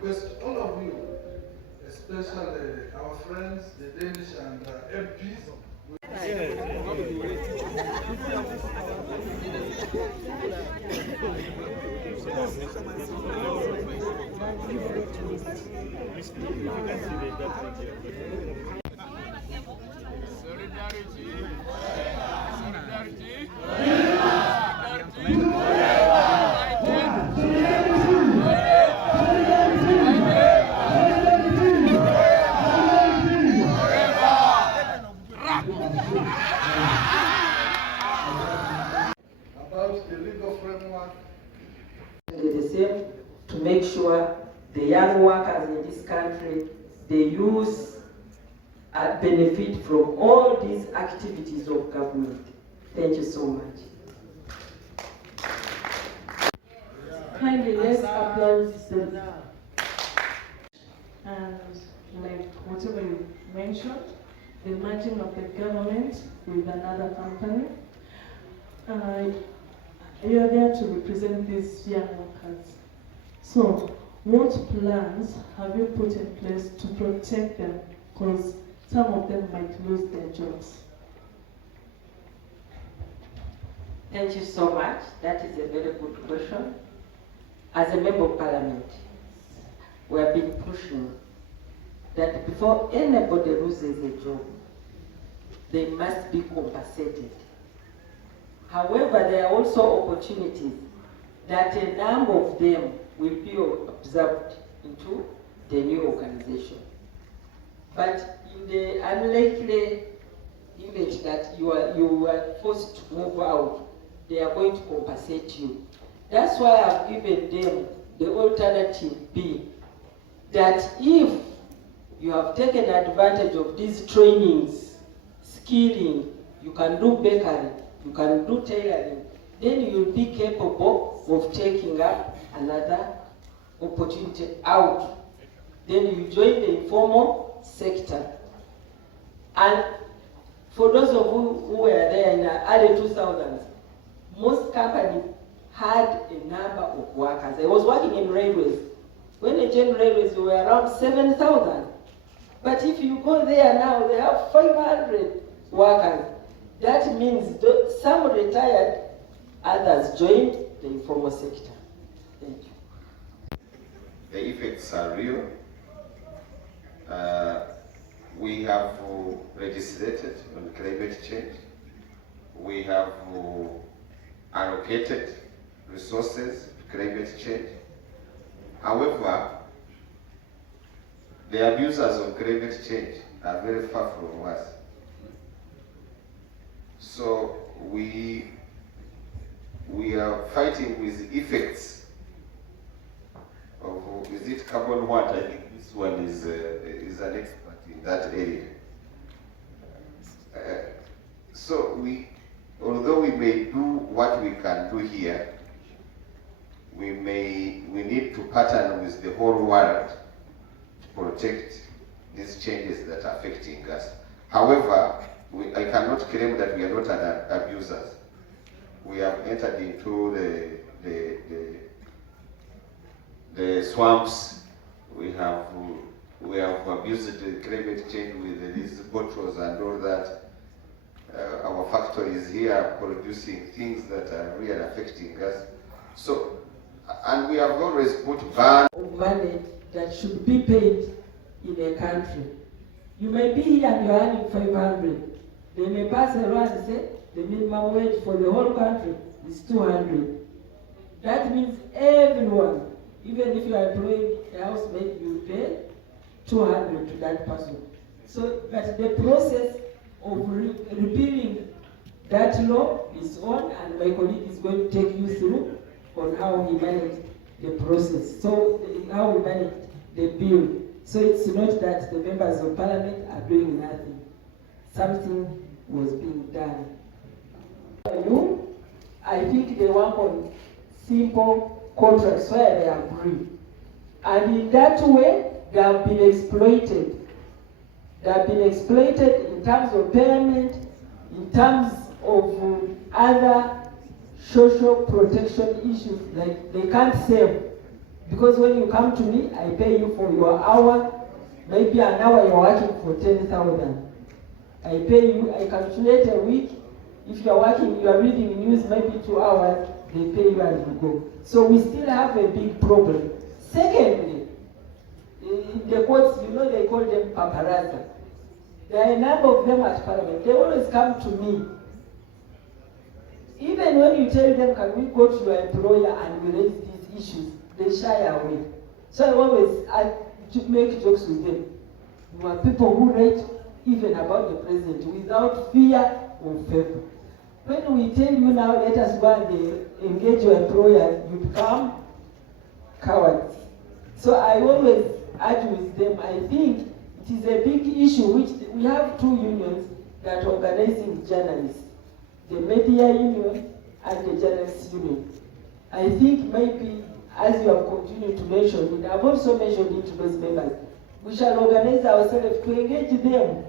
request all of you, especially our friends, the Danish and MPs. About the legal framework. The same to make sure the young workers in this country, they use and benefit from all these activities of government. Thank you so much. Kindly let's applaud them. And like whatever you mentioned, the merging of the government with another company. You are there to represent these young workers. So, what plans have you put in place to protect them? Because some of them might lose their jobs. Thank you so much. That is a very good question. As a member of parliament, we have been pushing that before anybody loses a job, they must be compensated. However, there are also opportunities that a number of them will be absorbed into the new organization. But in the unlikely event that you are forced to move out, they are going to compensate you. That's why I've given them the alternative B, that if you have taken advantage of these trainings, skilling, you can do bakery, you can do tailoring, then you'll be capable of taking up another opportunity out. Then you join the informal sector. And for those of you who were there in the early 2000s, most companies had a number of workers. I was working in railways. When I joined railways, we were around 7,000. But if you go there now, they have 500 workers. That means some retired, others joined the informal sector. Thank you. The effects are real. We have legislated on climate change. We have allocated resources to climate change. However, the abusers of climate change are very far from us. So we are fighting with the effects of, is it carbon what? I think this one is an expert in that area. So although we may do what we can do here, we need to partner with the whole world to protect these changes that are affecting us. However, I cannot claim that we are not abusers. We have entered into the swamps. We have abused the climate change with these bottles and all that. Our factories here are producing things that are really affecting us. So, and we have always put ban of money that should be paid in a country. You may be here and you're earning 500. They may pass a law and say the minimum wage for the whole country is 200. That means everyone, even if you are employing a housemate, you pay 200 to that person. So, but the process of repealing that law is on, and my colleague is going to take you through on how he managed the process. So, how we managed the bill. So it's not that the members of parliament are doing nothing. Something was being done. I think they work on simple contracts where they agree. And in that way, they have been exploited. They have been exploited in terms of payment, in terms of other social protection issues, like they can't save Because when you come to me, I pay you for your hour. Maybe an hour you're working for 10,000. I pay you, I calculate a week. If you're working, you're reading news, maybe 2 hours, they pay you and you go. So we still have a big problem. Secondly, in the courts, you know they call them paparazzi. There are a number of them at Parliament. They always come to me. Even when you tell them, can we go to your employer and we raise these issues, they shy away. So I always make jokes with them. You are people who write even about the president without fear or favor. When we tell you now, let us go and engage your employer, you become cowards. So I always argue with them. I think it is a big issue which we have two unions that are organizing journalists, the media union and the journalists union. I think maybe, as you have continued to mention it, I've also mentioned it to those members, we shall organize ourselves to engage them.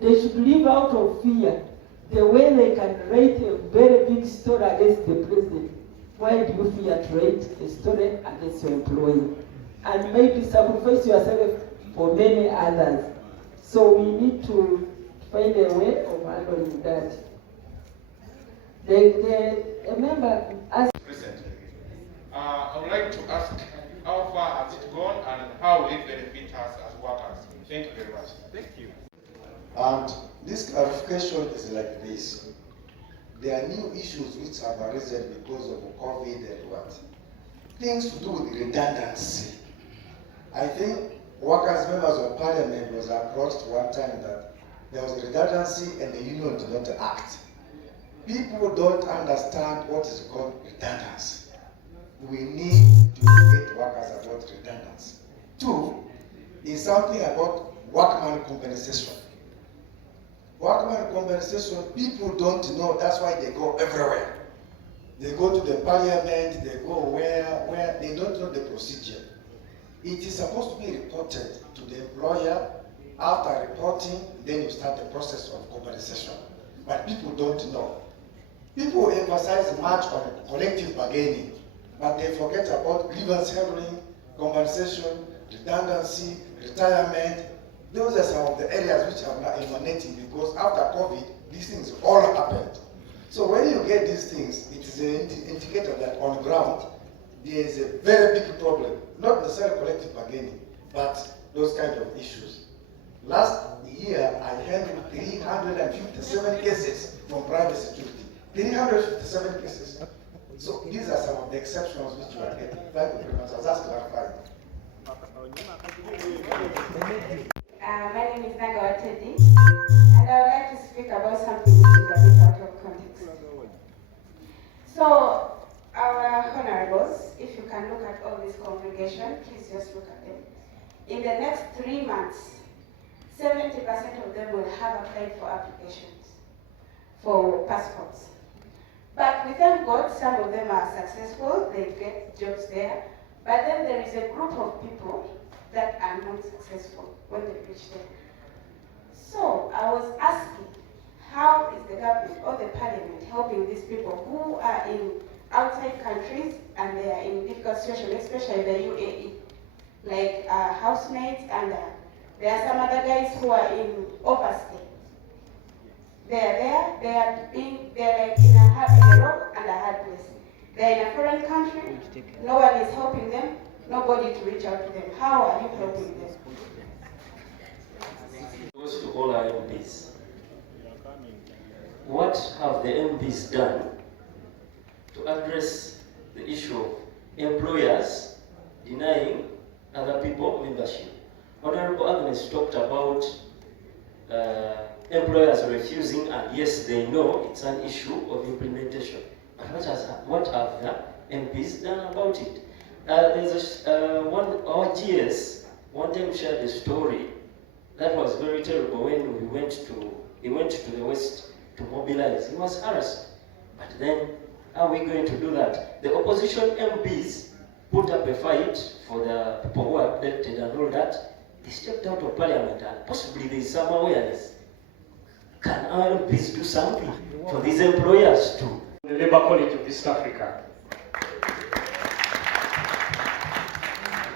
They should live out of fear. The way they can write a very big story against the president, why do you fear to write a story against your employee? And maybe sacrifice yourself for many others. So we need to find a way of handling that. A member asked. Recently, I would like to ask how far has it gone and how will it benefit us as workers? Thank you very much. Thank you. And this clarification is like this. There are new issues which have arisen because of COVID and what? Things to do with redundancy. I think workers, members of parliament was approached one time that there was redundancy and the union did not act. People don't understand what is called redundancy. We need to educate workers about redundancy. Two is something about workman compensation. Workman compensation, people don't know, that's why they go everywhere. They go to the parliament, they go where they don't know the procedure. It is supposed to be reported to the employer. After reporting, then you start the process of compensation. But people don't know. People emphasize much on collective bargaining, but they forget about grievance handling, compensation, redundancy, retirement. Those are some of the areas which are not emanating because after COVID, these things all happened. So when you get these things, it is an indicator that on ground, there is a very big problem. Not necessarily collective bargaining, but those kind of issues. Last year, I handled 357 cases from private security. 357 cases. So these are some of the exceptions which you are getting. Thank you very much. I'll just clarify. My name is Nagawa Teddy, and I would like to speak about something which is a bit out of context. So, our honorables, if you can look at all this congregation, please just look at them. In the next 3 months, 70% of them will have applied for applications for passports. But we thank God, some of them are successful, they get jobs there. But then there is a group of people that are not successful when they reach there. So I was asking, how is the government or the parliament helping these people who are in outside countries and they are in difficult situations, especially the UAE, like housemates, and there are some other guys who are in overstay. They are there, they're like in a rock and a hard place. They're in a foreign country, no one is helping them, nobody to reach out to them. How are you helping them? Goes to all our MPs. What have the MPs done to address the issue of employers denying other people membership? Honorable Agnes talked about employers refusing, and yes, they know it's an issue of implementation. But what have the MPs done about it? There's our GS one time shared a story that was very terrible when he went to the West to mobilize. He was harassed. But then, how are we going to do that? The opposition MPs put up a fight for the people who are elected and all that. They stepped out of parliament and possibly there is some awareness. Can our MPs do something for these employers too? The Labour College of East Africa.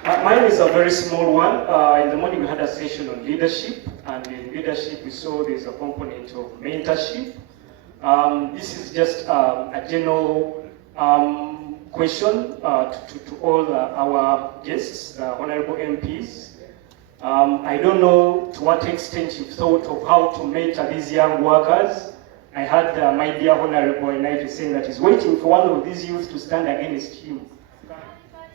Mine is a very small one. In the morning we had a session on leadership, and in leadership we saw there's a component of mentorship. This is just a general question to all our guests, honorable MPs. I don't know to what extent you've thought of how to mentor these young workers. I heard my dear honorable Notu saying that he's waiting for one of these youth to stand against him.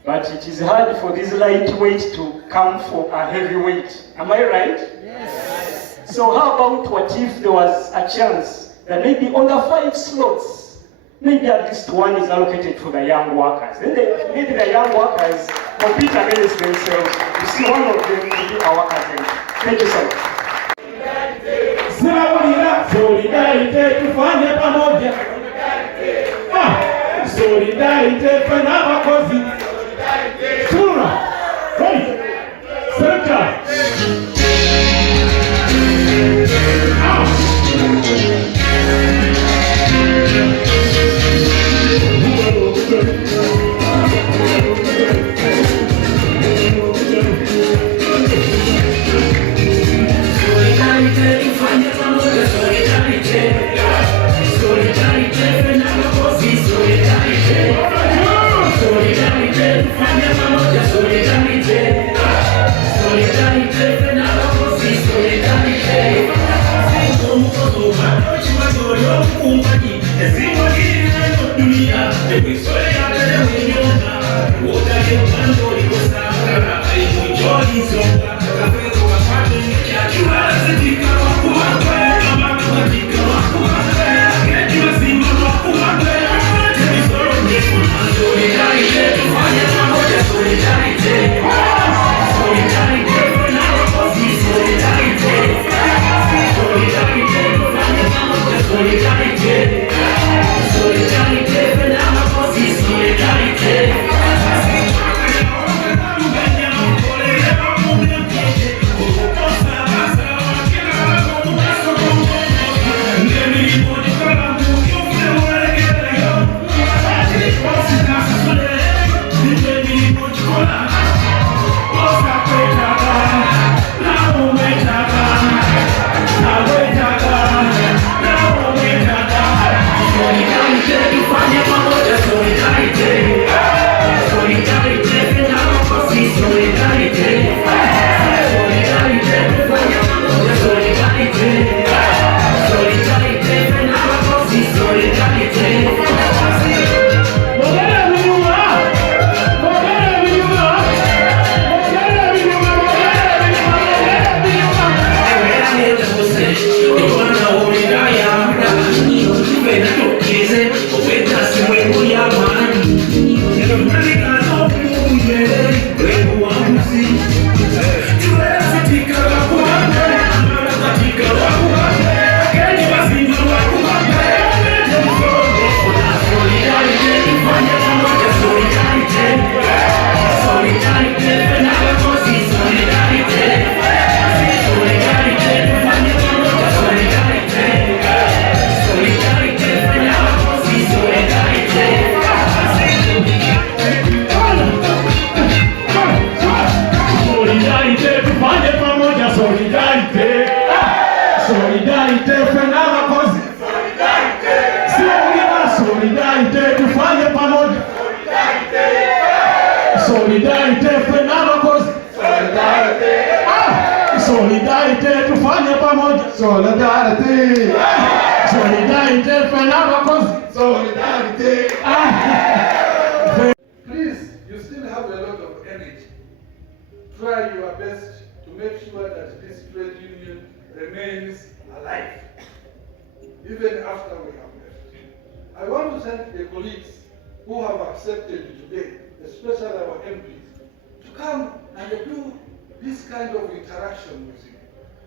But it is hard for this lightweight to come for a heavyweight. Am I right? Yes. So how about what if there was a chance that maybe on the 5 slots, maybe at least one is allocated for the young workers. Then maybe the young workers compete against themselves. You see, one of them will be our cousin. Thank you so much. Solidarite tufanye pamoja. Solidarite fanya makozi. Sura. Hey. Center. Solidarite tufanye pamoja. Solidarite. Solidarite fanya makozi. Solidarite. Please, you still have a lot of energy. Try your best to make sure that this trade union remains alive, even after we have left. I want to thank the colleagues who have accepted today, especially our MPs, to come and do this kind of interaction with you.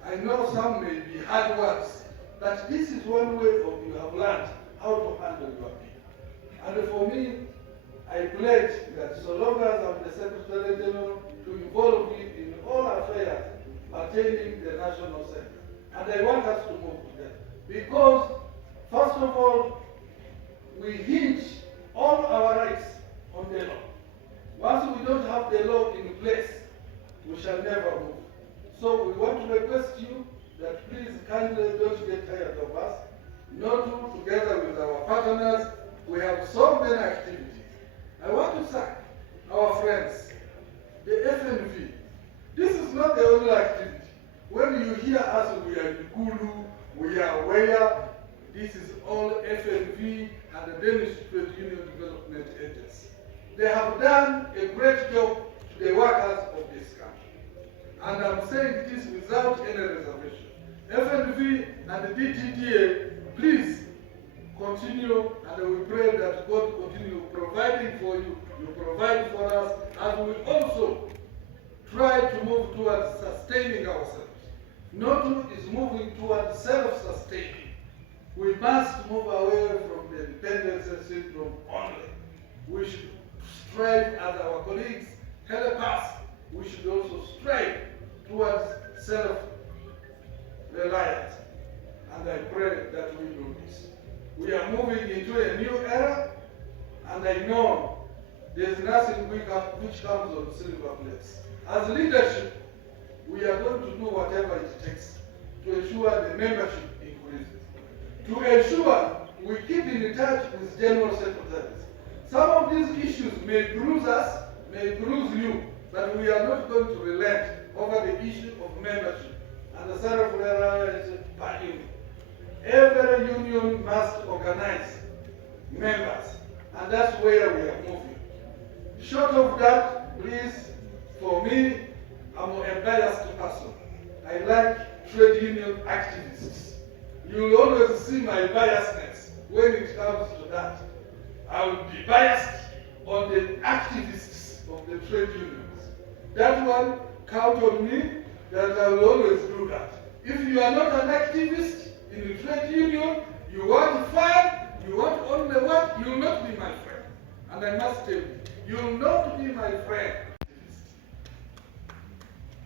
I know some may be hard words, but this is one way of you have learned how to handle your people. And for me, I pledge that so long as I'm the Secretary General, to involve you in all affairs pertaining the National Center. And I want us to move together. Because, first of all, we hinge all our rights on the law. Once we don't have the law in place, the FNV. This is not the only activity. When you hear us, we are in Gulu, we are where, this is all FNV and the Danish Trade Union Development Agency. They have done a great job to the workers of this country. And I'm saying this without any reservation. FNV and the DTDA, please continue, and we pray that God continue providing for you, you provide for us, and we also try to move towards sustaining ourselves. Notu is moving towards self-sustaining. We must move away from the dependency syndrome only. We should strive, as our colleagues help us, we should also strive towards self-reliance. And I pray that we do this. We are moving into a new era, and I know there's nothing which comes on silver plates. As leadership, we are going to do whatever it takes to ensure the membership increases. To ensure we keep in touch with general secretaries. Some of these issues may bruise us, may bruise you, but we are not going to relent over the issue of membership and the self-reliance per union. Every union must organize members, and that's where we are moving. Short of that, please, for me, I'm a biased person. I like trade union activists. You'll always see my biasness when it comes to that. I will be biased on the activists of the trade unions. That one, count on me that I will always do that. If you are not an activist in the trade union, you want fun, you want only what, you will not be my friend. And I must tell you will not be my friend.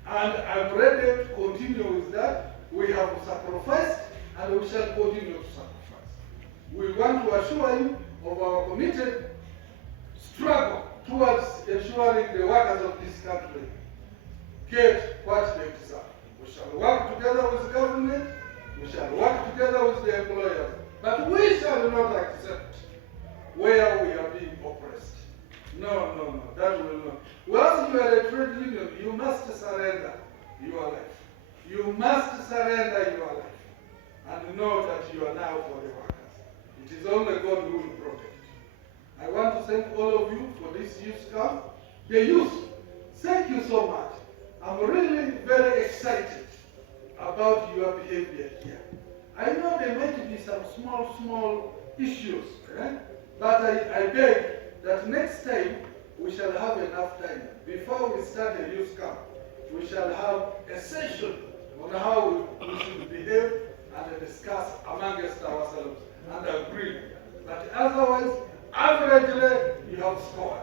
And I'm ready to continue with that. We have sacrificed, and we shall continue to sacrifice. We want to assure you of our committed struggle towards ensuring the workers of this country get what they deserve. We shall work together with the government, we shall work together with the employers, but we shall not accept where we are being oppressed. No, that will not. Once you are a trade union, you must surrender your life. You must surrender your life and know that you are now for the workers. It is only God who will protect you. I want to thank all of you for this youth camp. The youth, thank you so much. I'm really very excited about your behavior here. I know there might be some small issues, but I beg that next time we shall have enough time. Before we start a youth camp, we shall have a session on how we should behave and discuss amongst ourselves and agree. But otherwise, averagely, you have scored.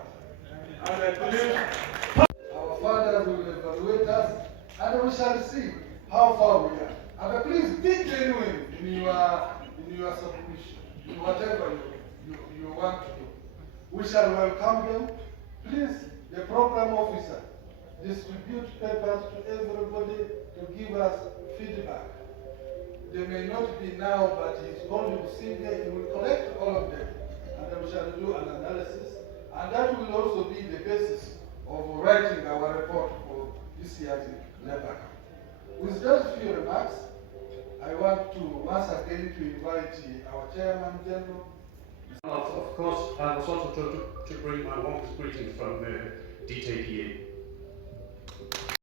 And I believe our fathers will evaluate us, and we shall see how far we are. And please be genuine in your submission, in whatever you want to do. We shall welcome them. Please, the program officer, distribute papers to everybody to give us feedback. They may not be now, but he's going to see there. He will collect all of them, and then we shall do an analysis. And that will also be the basis of writing our report for this year's labor camp. With those few remarks, I want to once again to invite our Chairman General. Of course, I was also to bring my warmest greetings from the DTDA.